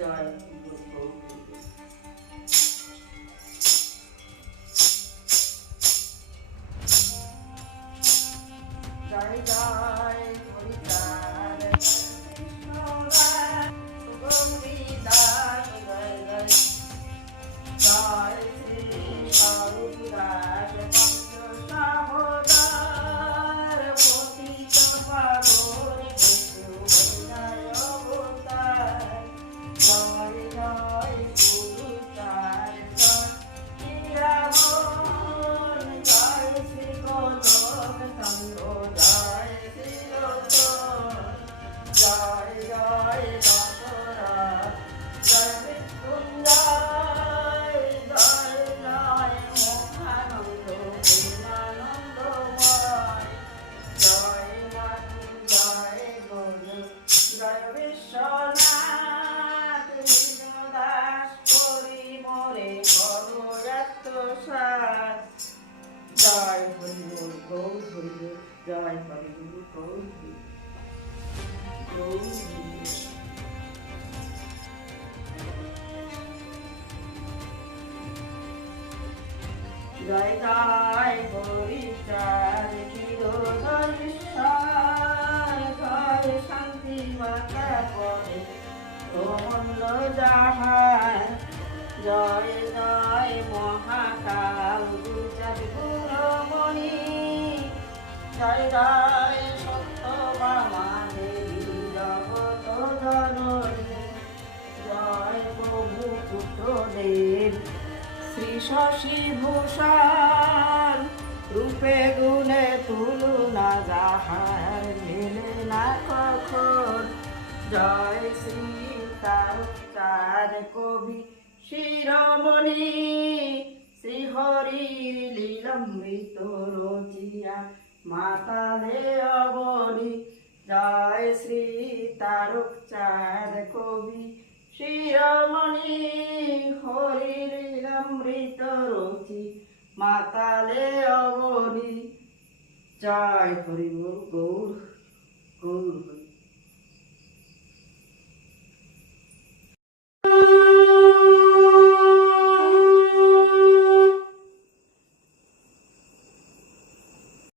জয় জয় জয় হরিচাঁদ কৃষ্ণ গৌরীদাস জয় জয় জয় শ্রী স্বরূপদাস পঞ্চসাবতার পতিত পাবন বিষ্ণু হরিনায় অবতার জয় জয় গুরুচার জয় শ্রীরামন জয় শ্রী গোলক চন্দ্র জয় শ্রী জয় জয় দশরথ জয় মৃত্যুঞ্জয় জয় জয় মোহানন্দ প্রেমানন্দময় জয় নাথ জয় গুরু জয় বিশ্বনাথ বিষ্ণুদাস করি মোরে করয়াত্মসার জয় হরিবল গৌর হরিবল জয় হরিবল গৌর গৌর জয় জয় হরিচাঁদ চিরধরেশ্বর জয় শান্তি মাতা পরে প্রমন্ন জাহান জয় জয় মহাকাল গুজর গুরমণি জয় জয় সত্যভামা দেবী জগত জননী জয় প্রভু পুত্র দেব শ্রী শশী ভূষণ রূপে গুণে তুলনা যাহার মেলে না কখন জয় শ্রী তারকচাঁদ কবি শিরোমণি শ্রী হরির লীলামৃত রচিয়া মাতালে অবনি জয় শ্রী তারকচাঁদ কবি শিরোমণি হরির লীলামৃত রচি মাতালে অবনি জয় হরি গৌর গৌর